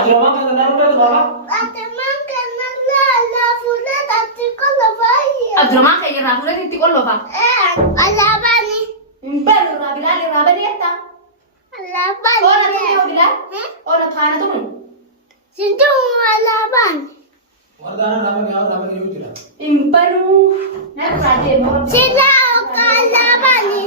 Abdurrahman kan namu dah baba. Abdurrahman kan la fulat atikol lafaya. Abdurrahman kayak rafulah itu kalau apa? Alabani. Baru rabilal rabani eta. Alabani. Oh nanti mau bilal? Oh nanti kana tuh? Sintu alabani. Wardana nama ni utila. Baru nak raje mau. Sila alabani.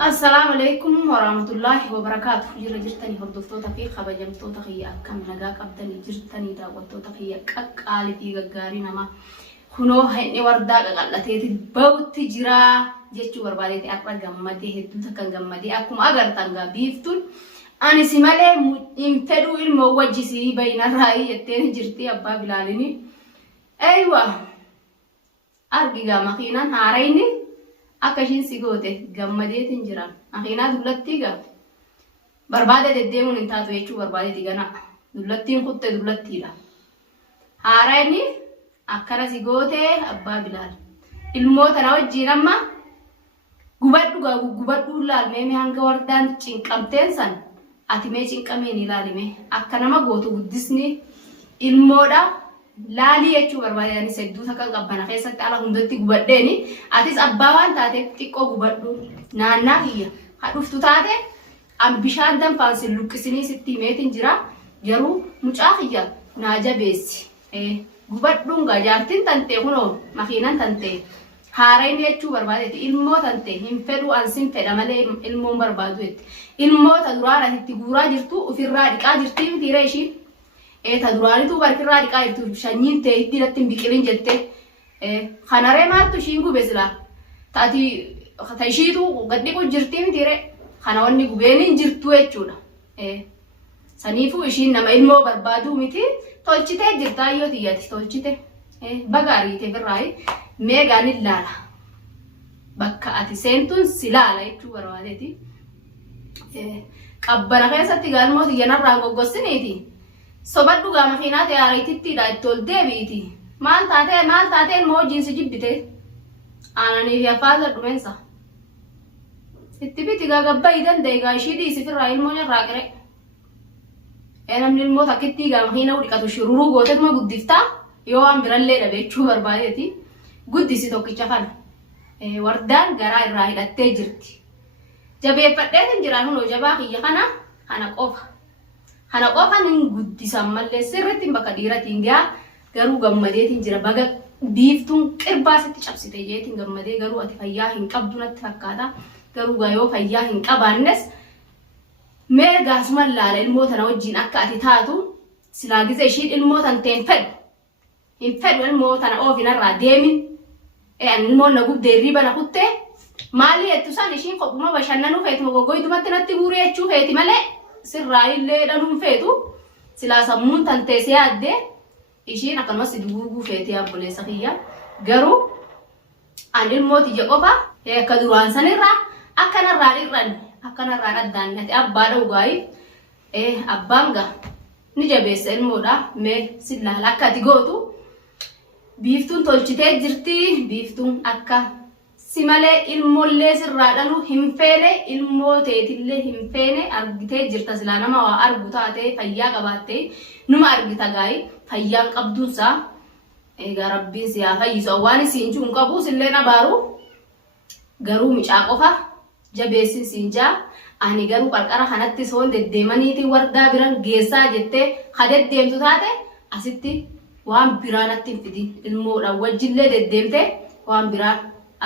Assalamualaikum warahmatullahi wabarakatuh. Jirtani hordoftoota fi kabajamtoota kiyya akkam nagaa qabdanii jirtanii daawwattoota kiyya qaqqaalii fi gaggaarii nama kunoo inni wardaa qaqallateeti ba'utti jira jechuu barbaadeeti akka gammadee hedduu takkan gammadee akkuma agartan gaa biiftuun ani si malee hin fedhuu ilmoo wajjisii bayinarraa jetteen jirti abbaa bilaalini aywa argigaa makiinaan haarayni akka ishiin si goote gammadeetiin jiran makiinaa dullattii gaa barbaade deddeemuun hin taatu jechuu barbaadeeti gana dullattiin kutte dullattiidha haarayni akkana si goote abbaa bilaal ilmoota na wajjiin amma gubadhu gaa gubadhu laalmee hanga wardaan cinqamteen san ati mee cinqameen ilaalime akka nama gootu guddisni ilmoodha laalii jechuu barbaadanii sedduu takkan qabbana keessatti ala hundatti gubadheeni atis abbaa waan taate xiqqoo gubadhu naannaa kiyya hadhuftu taate an bishaan danfaan sin luqqisinii sitti himeetiin jira garuu mucaa kiyya naa jabeessi gubadhuun gaa jaartiin tantee kunoo makiinan tantee haarayni jechuu barbaadeeti ilmoo tantee hin fedhu an sin fedha malee ilmoon barbaadu jetti ilmoota duraan asitti guuraa jirtu ofirraa dhiqaa jirtii mitiira ishiin ta duraanitu barkirraa dhiqaa jirtu shanyiin ta'e itti irratti hin biqilin jette kanaree maaltu ishiin gube silaa taati ta ishiitu gadhiqu jirtii mitiire kana wanni gubeen hin jirtu jechuudha saniifuu ishiin nama ilmoo barbaaduu miti tolchitee jirtaa yoo tiyyati tolchite bagaariite birraayi meegaan ilaala bakka ati seentuun silaala jechuu barbaadeeti qabbana keessatti gaalmoo tiyyanarraan goggossiniiti sobadhu gaa makiinaa ta'e aariitittiidha itti ol deebiiti maal taatee ilmoo jiinsi jibbite aananii fi affaasa dhumeensa itti biti gaa gabbayii danda'e gaa ishii dhiisifirraa ilmoo nyarraa qire namni ilmoo takkittii gaa makiina dhiqatu shururuu gootetuma guddiftaa yoo waan birallee dhabe jechuu barbaadeeti guddisi tokkicha kana wardaan garaa irraa hidhattee jirti jabeeffadheetin jiraan hunoo jabaa kiyya kana qofa nin guddisan mallee sirriitti bakka dhiiratiin gaa garuu gammadeetiin jira baga biiftuun qirbaasitti cabsite jeetiin gammadee garuu ati fayyaa hin qabdu natti fakkaata garuu gaa yoo fayyaa hin qabaannes mee gaasuma laala ilmoo tana wajjiin akka ati taatu silaa gise ishiin ilmoo tantee hin fedhu ilmoo tana oofinarraa deemin ilmoon na gubdee riba na kuttee maali jettu san ishiin qophuma bashannanuu feetuma goggoydumatti natti guuree jechuu feeti malee sirraa illee dhaluun feetu silaa sammuun tanteessee yaaddee ishiin akkanumas duguuguu feetee abboleessa kiyya garuu an ilmoo tiyya qofa akka duraan sanirraa akkanarraan addaan dhate abbaa dhawgaayi abbaan gaa ni jabeessa ilmoodha mee silaala akka ati gootu biiftuun tolchitee jirti biiftuun akka si malee ilmoollee sirraa dhalu hin feene ilmoo teetillee hin feene argitee jirta silaa nama waa argu taatee fayyaa qabaattee numa argita gaayi fayyaan qabduunsaa egaa rabbiin si haa fayyisu waan isiin jiru qabu sillee nabaaru garuu micaa qofa jabeessin siin jaa ani garuu qarqara kanatti soon deddeemaniiti wardaa biran geessaa jettee ha deddeemtu taate asitti waan biraa natti hin fidin ilmoodhaan wajjillee deddeemte waan biraa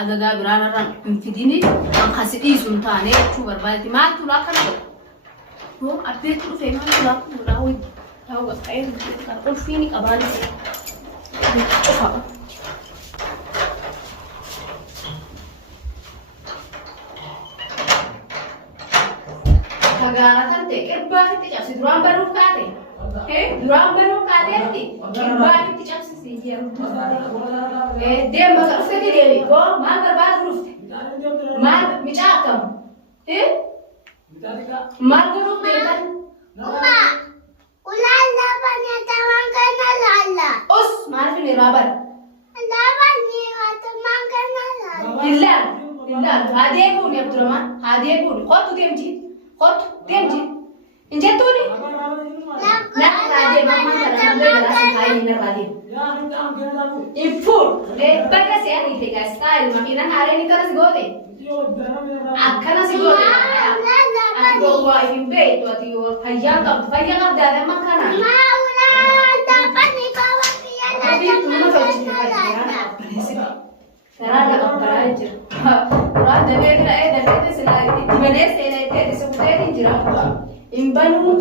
agagaa biraanarraan hin fidini an kasi dhiisuun taane jechuu barbaadeti maaltu laa akkana godhu yoo abbeetti dhufee maaltu laa kun daawwa qa'ee ulfiini qabaani cufa kagaaratan ta'e qirbaatitti cabsi duraan banuuf kaate duraan banuuf kaateetti qirbaatitti cabsisi jeeru deem bakka dhufteti deemi goo maal barbaadu dhufte maal micaa akkam maal godhuuf beekan Ulala banya taman kana lala. us maal fini raabar Lala ni taman kana lala. illaan hadeebuun Abdurrahman hadeebuun kottu deemti injettuuni na raajee maali narraati Yaa kan ta'an kena tahu. infuun bakka se'anii fi gaasxaayil makiinaan haareen akkana si goote Yo berapa berapa. akkana si goote ati gowwaa hin beektu ati fayyaa qabdu fayyaa qabdaadha amma kana Sarada qabbaraa jira. Duraan dabee bira dafee silaa itti banee seenaa itti eebbisa buteetiin jira. Imbanuu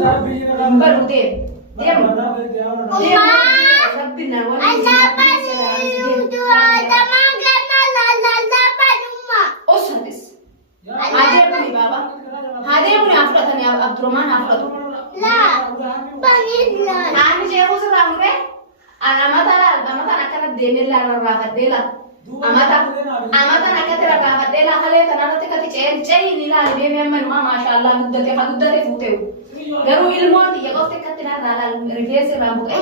deem. Deem. Rabbi na wani Osatis. Adeemuni baaba. Adeemuni haa fudhatanii Abdurrahmaan haa fudhatu. Ani jeequu sirraa muree amata akkana deemee laarraa fadhee laata. Amata nakati rakaafadhee laafalee kanarratti kati ce'in ilaali deemee ammanumaa maashaallah guddate fuutee garuu ilmoon xiyya qofti akkatti narraa laal rifeensi irraa buqee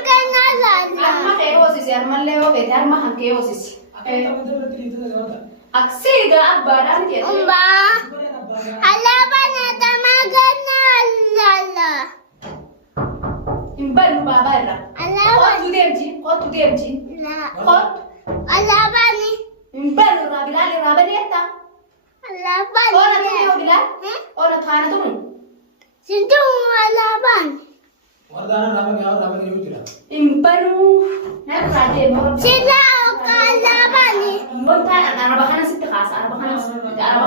harma kee hoosisi harmallee yoo feete harma hankee hoosisi aksiigaa abbaadhaan jedhe Imban baba irra. Kottu deemti. Kottu. Imban irra Bilaal irraa badeetta. Oona tumu Bilaal. Oona taana tumu. Wardana nama ni utila. Imbanuu narraa deemu. Montaan araba kana sitti kaasa araba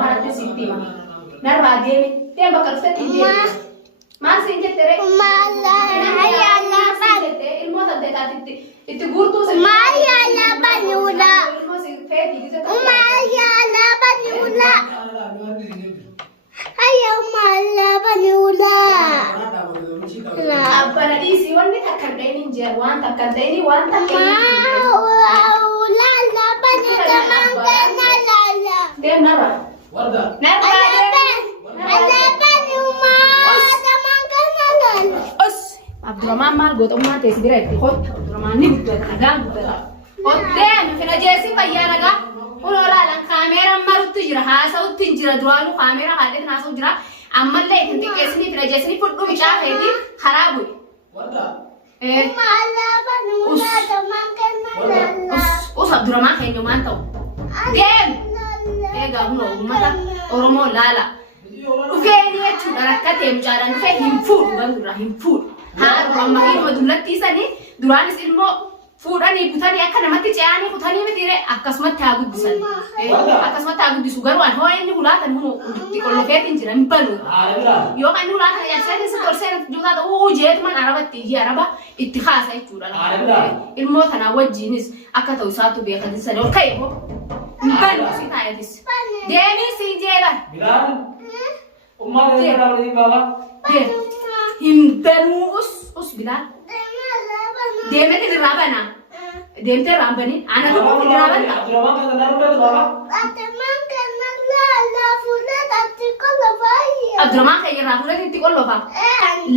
kanatti sitti hima. Narraa deemi. Deem bakka dhuftetti deemi. Maal siin jette ree? Ilmoo saddeetaatitti itti guurtuu sin ilmoo sin feetii gisata abbana dhiisii wanni takka hin dhayini hin jiran waan takka hin dhayini waan takka hin deem narra Warda. Abdurrahmaan maal gootummaa teessi bira itti hotta Abdurrahmaan ni guddata nagaan guddata hoddeen fina jeessi fayyaa nagaa kun olaalan kaameeraan marutti jira haasa'utti hin jira duraanuu kaameeraa haadheetin haasa'u jira ammallee itin xiqqeessini fina jeessini fudhu bichaa feeti karaa bu'e. Warda. Us Abdurrahmaan keenya waan ta'u deem eegaa kun uummata Oromoo laala dhufeeni jechuudha rakkatee mucaadhaan dhufee hin fuudhu banurraa hin fuudhu. Haa amma ilma dullattiisanii duraanis ilmoo fuudhanii butanii akka namatti ce'anii kutanii mitiire akkasumatti haa guddisan. Akkasumatti haa guddisu garuu hoo inni hulaatan itti qollofeetiin jira hin banu. Yoo kan inni hulaatan yabseetiin si torseen juutaa ta'uu jeetuman arabatti iyyee araba itti haasa jechuudha. Ilmoo tanaa wajjiinis akka ta'u isaatu beekatisan ol ka'e hoo hin banu si taayatis. Deemii si jeeban. Bilaal. Ummaa deemee dhaabanii baaba. Himbanuu us Bilaal. Deemee irraa bana. Deemtee irraa bani. Ana tokko irraa bana. Abdurrahmaan kan tanaa dhufee baaba. Abdurrahmaan kan irraa fuudhee itti qollofa.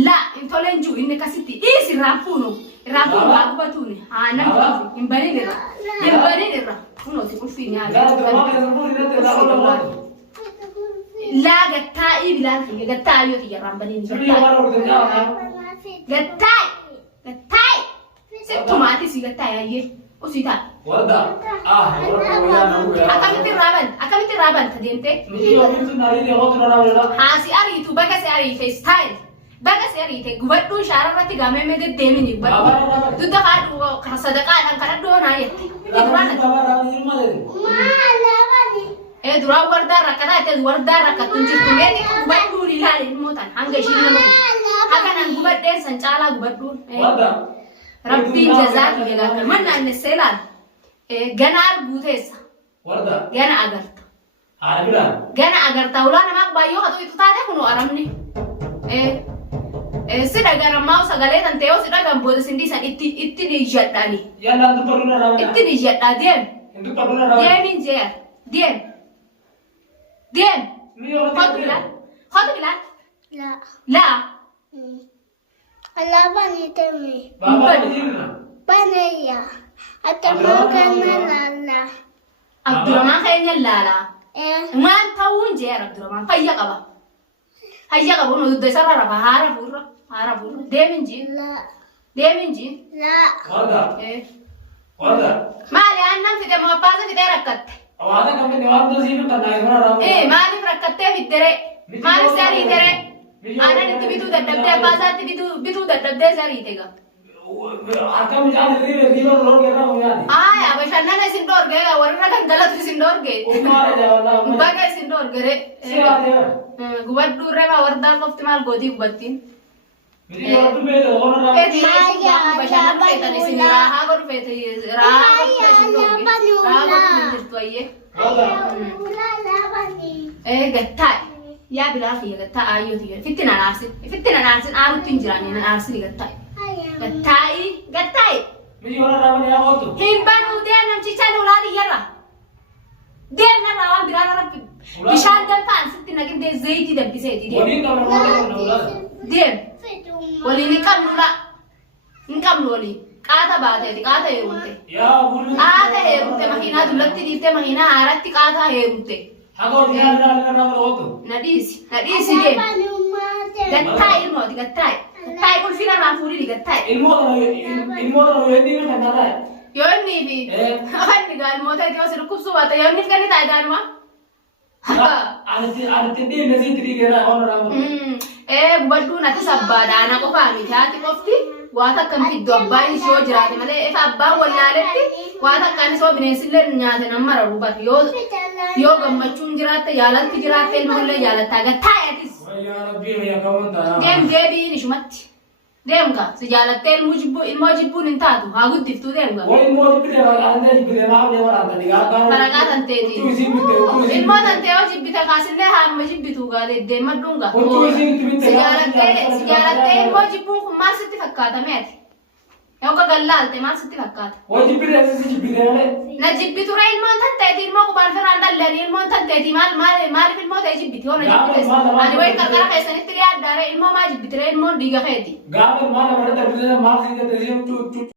La intoleen jiru inni akkasitti dhiis irraa fuunu. Irraa fuunu haa gubatuuni. Haa namni dhufu hin baniin irra. Hin baniin irra. Kunuuti ulfiin yaada. Abdurrahmaan kan fuudhee irratti irraa qollofa. La gattai Bilaal kiyya gattai yoo kiyya irraa baniin gattai. Gattai. Settumaati si gattai ayyee. Usita. Warda. Akkamitti raaban deemtee? Miti yookiin sun ariitii hootu na raawwata. Haa si ariitu baga si ariite style. Baga si ariite gubadhuun shaararratti gaamee deddeemini gubadhu. Dudda haadhu sadaqaadhaan kan addoo naa jette. Duraan wardaan rakkataa jettee wardaan rakkattuun jirtu meeti gubadhuun ilaali ilmootaan hanga ishiin nama hakanaan gubadheen san caalaa gubadhuun. Rabbiin jazaa kiyya gaafa manna annessee ilaali. Gana arguuteessa. Gana agarta. Gana agarta ulaa namaaf baay'oo haa ta'u taate kunoo aramni. Si dhagarammaa sagalee tan ta'ee si dhagan booda sindiisan itti dhiiyyadhaani. Itti dhiiyyadhaa deem. Deemiin jeer. Deem. Deem. Hotu Bilaal. Hotu Bilaal. Laa. Alabani temi. Banaya. Atamakan lala. Abdurrahmaan keenya laala. Maal ta'uun jeer Abdurrahmaan fayya qaba. هيا قبون ودو سر رفا هارا فورا ديمنجي لا ديمنجي لا ورده إيه ورده مالي أنا في دم بازا في دركت او هذا كم من نوار تو سيف كنا يسمع راو إيه مالي فركت في الدرة مالي ساري درة أنا نت بيتو دبدة بازا بيتو دبدة ساري تيجا आका मुझे आज री री लोग कर रहा हूं यार يا باشا أنا سندور جاي ورنا كان غلط في سندور جاي उमारे जावला بقى سندور جري से आ गया قوات دور ربع وردان قفت مال قودي قبتين मेरी और तो मैं तो ना فيتي باشا أنا فيتني سنيرا هاغر فيتي راغر سندور راغر جرتويه هذا لا لا بني إيه قتاي يا بلافي قتاي أيوة تيجي فتنا نارسين آرو تنجراني نارسين قتاي قتاي मेरी और रावण या हो तो himbanu dia nam cica nulari yara dia na rawan birana rabbi bishal dan pan sitti nagin de zaiti da bisaiti dia वही का मैं बोल रहा हूं dia فتوم wali ni kam nula ngam wali qata baate di qata herunte या बोल qata herunte mahina dulatti dite mahina aratti qata herunte हागो ध्यान डालना रावण हो तो nadisi dia بني ما gattai mo di gattai kul fina rafuri di gattai ilmo तो ये नहीं में करना है yonni bi ni gal mo tay diwas kubsu wata yonni kani tay danwa आने तीन नजी त्री गेरा और Ravan baddu nati sabbada ana qofa miti haati qofti waata akkam fiddu abbaan ishoo jiraate malee ifa abbaan wallaaletti waata akkaan isoo bineensillee nyaate namma rabu bar yoo gammachuun jiraatte jaalalti jiraatte ilmoollee jaalattaa gattaayatis या रब्बी या कौन था deebiin ishumatti deemka si jaalattee ilmoo jibbuun hin taatu haa guddiftuu deemka वो ilmo जिब्बे आंदे जिब्बे ना दे वाला आंदे निगाह का barakaa tanteeti तू इसी में ilmoo tantee yoo jibbite kaasillee haamma jibbituu gaa deemmadhuunga Huccuu isiin itti bitte si jaalattee ilmoo jibbuun kun maal sitti fakkaata meeti yookaan gallaalte maal sitti fakkaata वो जिब्बे ऐसे जिब्बे वाले na jibbiture ilmoon tanteeti ilmoo qubaan firaan dallanii ilmoon tanteeti maaliif ilmoo ta'e jibbiti yoo na jibbite ani wayi qarqara keessanitti dhiyaaddaare ilmoo maa jibbitire ilmoon dhiiga keeti गांव में माल बड़ा दर्द माल से